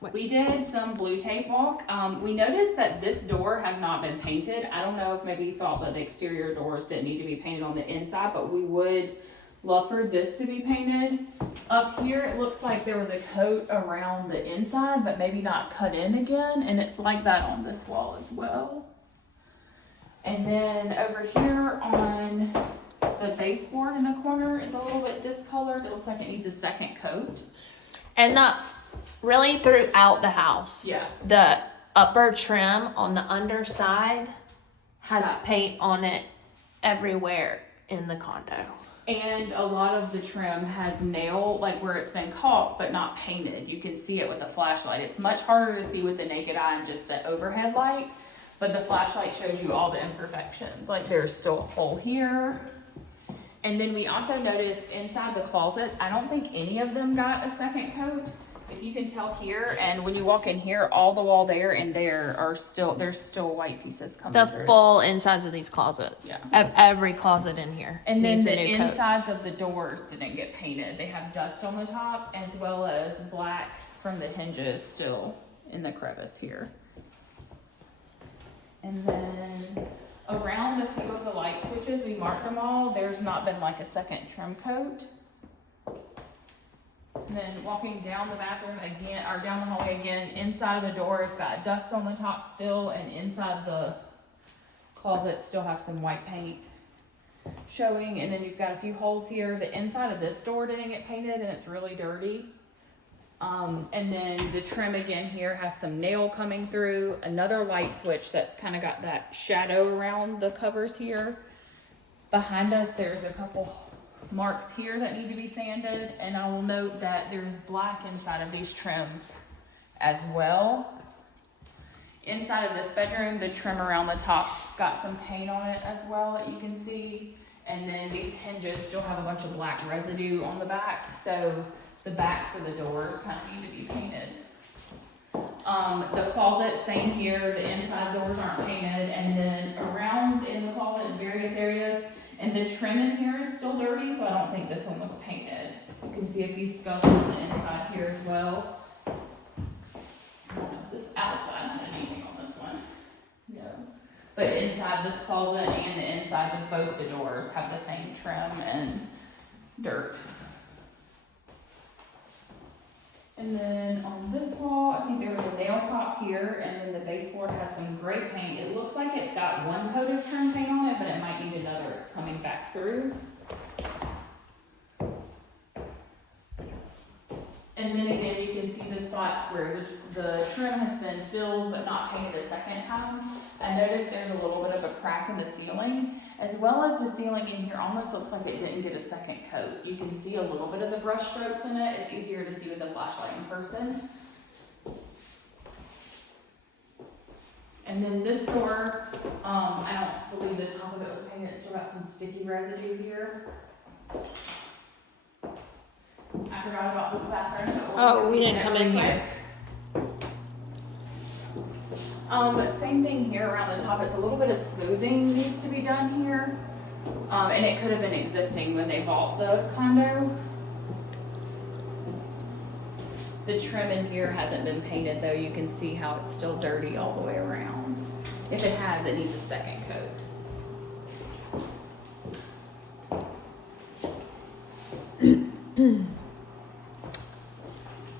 We did some blue tape walk. We noticed that this door has not been painted. I don't know if maybe you thought that the exterior doors didn't need to be painted on the inside, but we would love for this to be painted. Up here, it looks like there was a coat around the inside, but maybe not cut in again, and it's like that on this wall as well. And then over here on the baseboard in the corner is a little bit discolored. It looks like it needs a second coat. And really throughout the house, Yeah. the upper trim on the underside has paint on it everywhere in the condo. And a lot of the trim has nail, like where it's been caulked but not painted. You can see it with the flashlight. It's much harder to see with the naked eye and just the overhead light, but the flashlight shows you all the imperfections. Like there's still a hole here. And then we also noticed inside the closets, I don't think any of them got a second coat. If you can tell here, and when you walk in here, all the wall there and there are still, there's still white pieces coming through. The full insides of these closets. Yeah. Of every closet in here. And then needs the a new coat. insides of the doors didn't get painted. They have dust on the top as well as black from the hinges still in the crevice here. And then around a few of the light switches, we marked them all. There's not been like a second trim coat. And then walking down the bathroom again, or down the hallway again, inside of the door it's got dust on the top still, and inside the closet still have some white paint showing. And then you've got a few holes here. The inside of this door didn't get painted and it's really dirty. And then the trim again here has some nail coming through, another light switch that's kind of got that shadow around the covers here. Behind us there's a couple marks here that need to be sanded, and I will note that there's black inside of these trims as well. Inside of this bedroom, the trim around the top's got some paint on it as well that you can see, and then these hinges still have a bunch of black residue on the back, so the backs of the doors kind of need to be painted. The closet, same here, the inside doors aren't painted, and then around in the closet in various areas, and the trim in here is still dirty, so I don't think this one was painted. You can see a few scuffs on the inside here as well. I don't know if this outside had anything on this one. No. But inside this closet and the insides of both the doors have the same trim and dirt. And then on this wall, I think there was a nail pop here, and then the baseboard has some gray paint. It looks like it's got one coat of trim paint on it, but it might need another. It's coming back through. And then again, you can see the spots where the trim has been filled but not painted a second time. I noticed there's a little bit of a crack in the ceiling, as well as the ceiling in here almost looks like it didn't get a second coat. You can see a little bit of the brush strokes in it. It's easier to see with the flashlight in person. And then this door, I don't believe the top of it was painted. It's still got some sticky residue here. I forgot about this bathroom. Oh, we didn't come in here. Same thing here around the top. It's a little bit of smoothing needs to be done here. And it could have been existing when they bought the condo. The trim in here hasn't been painted though. You can see how it's still dirty all the way around. If it has, it needs a second coat.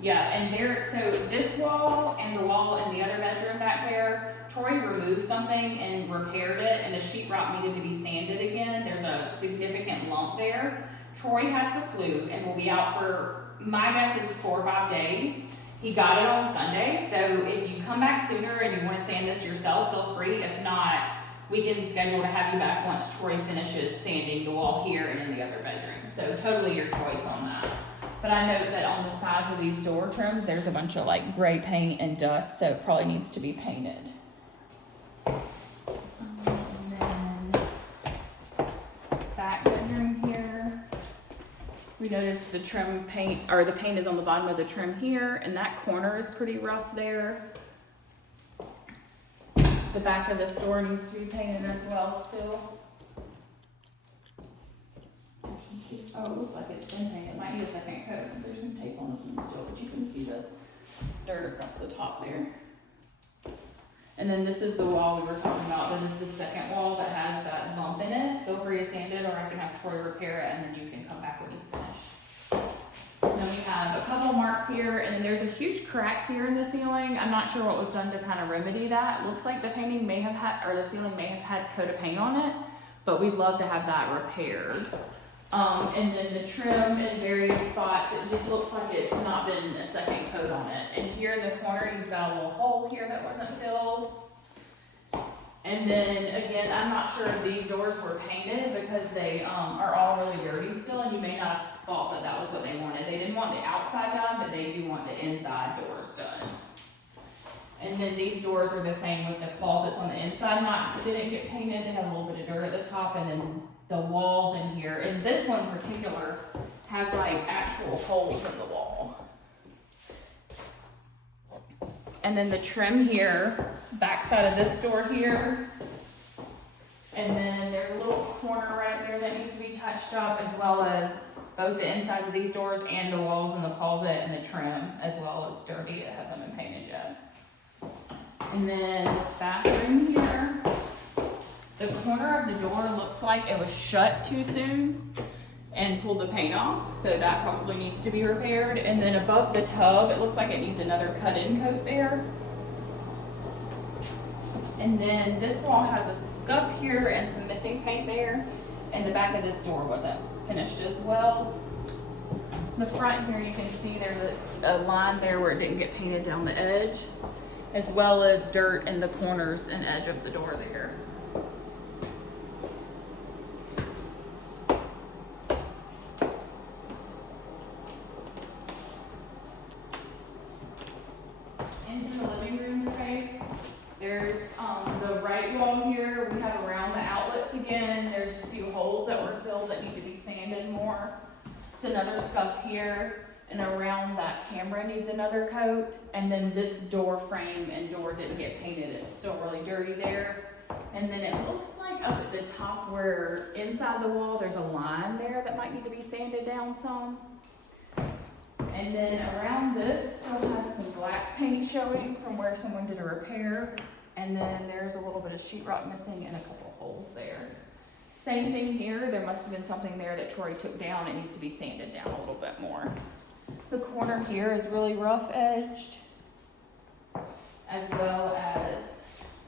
Yeah, and there, so this wall and the wall in the other bedroom back there, Troy removed something and repaired it, and the sheetrock needed to be sanded again. There's a significant lump there. Troy has the flu and will be out for, my guess is 4 or 5 days. He got it on Sunday, so if you come back sooner and you want to sand this yourself, feel free. If not, we can schedule to have you back once Troy finishes sanding the wall here and in the other bedroom. So totally your choice on that. But I note that on the sides of these door trims, there's a bunch of like gray paint and dust, so it probably needs to be painted. And then back bedroom here, we noticed the trim paint, or the paint is on the bottom of the trim here, and that corner is pretty rough there. The back of this door needs to be painted as well still. Oh, it looks like it's been painted. It might need a second coat because there's some tape on this one still, but you can see the dirt across the top there. And then this is the wall we were talking about. That is the second wall that has that bump in it. Feel free to sand it, or I can have Troy repair it, and then you can come back with this finish. And then we have a couple marks here, and then there's a huge crack here in the ceiling. I'm not sure what was done to kind of remedy that. Looks like the painting may have had, or the ceiling may have had a coat of paint on it, but we'd love to have that repaired. And then the trim in various spots, it just looks like it's not been a second coat on it. And here in the corner, you've got a little hole here that wasn't filled. And then again, I'm not sure if these doors were painted because they are all really dirty still, and you may not have thought that that was what they wanted. They didn't want the outside done, but they do want the inside doors done. And then these doors are the same with the closets on the inside. They didn't get painted. They have a little bit of dirt at the top, and then the walls in here. And this one in particular has like actual holes in the wall. And then the trim here, backside of this door here. And then there's a little corner right there that needs to be touched up, as well as both the insides of these doors and the walls in the closet and the trim, as well as dirty. It hasn't been painted yet. And then this bathroom here, the corner of the door looks like it was shut too soon and pulled the paint off, so that probably needs to be repaired. And then above the tub, it looks like it needs another cut-in coat there. And then this wall has a scuff here and some missing paint there, and the back of this door wasn't finished as well. The front here, you can see there's a line there where it didn't get painted down the edge, as well as dirt in the corners and edge of the door there. Into the living room space, there's the right wall here. We have around the outlets again. There's a few holes that were filled that need to be sanded more. It's another scuff here. And around that camera needs another coat. And then this door frame and door didn't get painted. It's still really dirty there. And then it looks like up at the top where inside the wall, there's a line there that might need to be sanded down some. And then around this still has some black paint showing from where someone did a repair. And then there's a little bit of sheetrock missing and a couple holes there. Same thing here. There must have been something there that Troy took down. It needs to be sanded down a little bit more. The corner here is really rough edged, as well as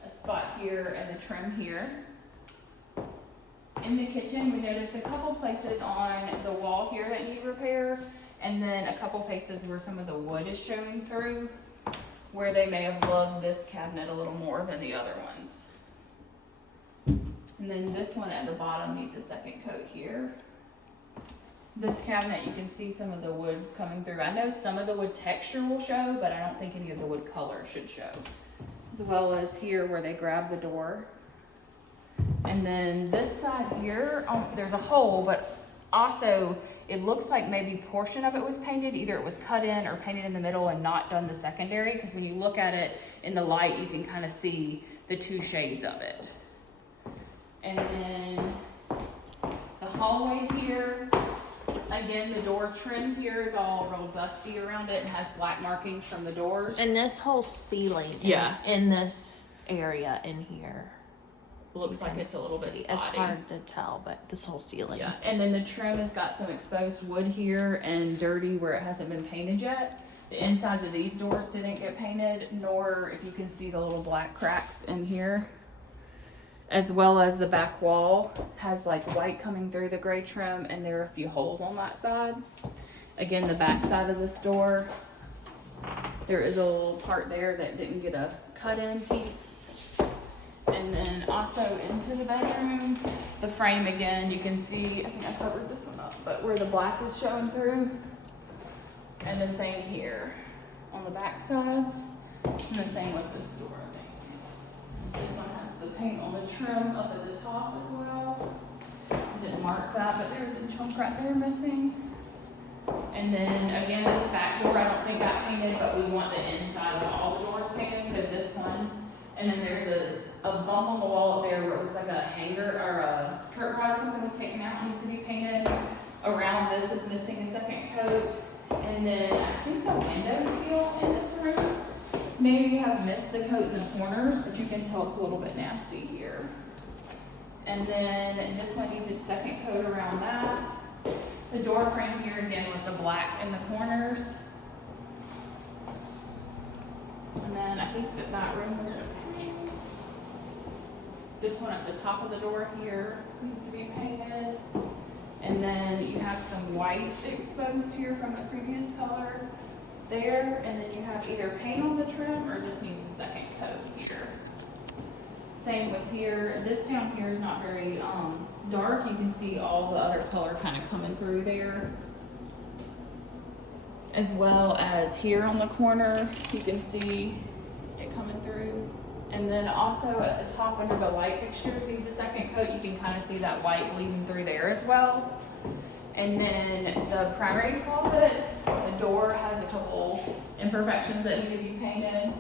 a spot here and the trim here. In the kitchen, we noticed a couple places on the wall here that need repair, and then a couple places where some of the wood is showing through, where they may have loved this cabinet a little more than the other ones. And then this one at the bottom needs a second coat here. This cabinet, you can see some of the wood coming through. I know some of the wood texture will show, but I don't think any of the wood color should show. As well as here where they grab the door. And then this side here, there's a hole, but also it looks like maybe portion of it was painted. Either it was cut in or painted in the middle and not done the secondary, because when you look at it in the light, you can kind of see the two shades of it. And then the hallway here, again, the door trim here is all real dusty around it and has black markings from the doors. And this whole ceiling in this area in here. Looks like it's a little bit spotty. It's hard to tell, but this whole ceiling. Yeah, and then the trim has got some exposed wood here and dirty where it hasn't been painted yet. The insides of these doors didn't get painted, nor if you can see the little black cracks in here. As well as the back wall has like white coming through the gray trim, and there are a few holes on that side. Again, the back side of this door, there is a little part there that didn't get a cut-in piece. And then also into the bedroom, the frame again, you can see, I think I covered this one up, but where the black is showing through. And the same here on the back sides, and the same with this door, I think. This one has the paint on the trim up at the top as well. I didn't mark that, but there's a chunk right there missing. And then again, this back door I don't think got painted, but we want the inside of all the doors painted, so this one. And then there's a bump on the wall up there where it looks like a hanger or a curtain rod or something was taken out, needs to be painted. Around this is missing a second coat. And then I think the window seal in this room maybe have missed the coat in the corners, but you can tell it's a little bit nasty here. And then this one needs its second coat around that. The door frame here again with the black in the corners. And then I think that room was okay. This one at the top of the door here needs to be painted. And then you have some white exposed here from the previous color there. And then you have either paint on the trim or just needs a second coat here. Same with here. This down here is not very dark. You can see all the other color kind of coming through there. As well as here on the corner, you can see it coming through. And then also at the top under the light fixtures needs a second coat. You can kind of see that white bleeding through there as well. And then the primary closet, the door has a couple imperfections that need to be painted.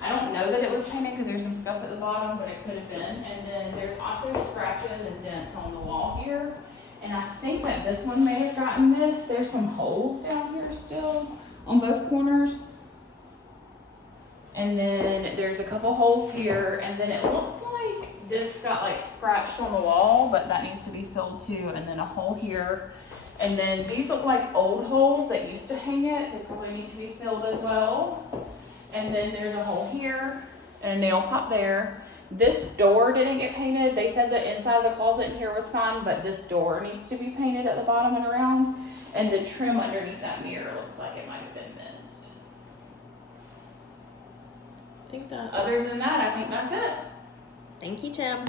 I don't know that it was painted because there's some scuffs at the bottom, but it could have been. And then there's also scratches and dents on the wall here. And I think that this one may have gotten missed. There's some holes down here still on both corners. And then there's a couple holes here. And then it looks like this got like scratched on the wall, but that needs to be filled too. And then a hole here. And then these look like old holes that used to hang it. They probably need to be filled as well. And then there's a hole here and a nail pot there. This door didn't get painted. They said the inside of the closet in here was fine, but this door needs to be painted at the bottom and around. And the trim underneath that mirror looks like it might have been missed. I think that's. Other than that, I think that's it. Thank you, Tim.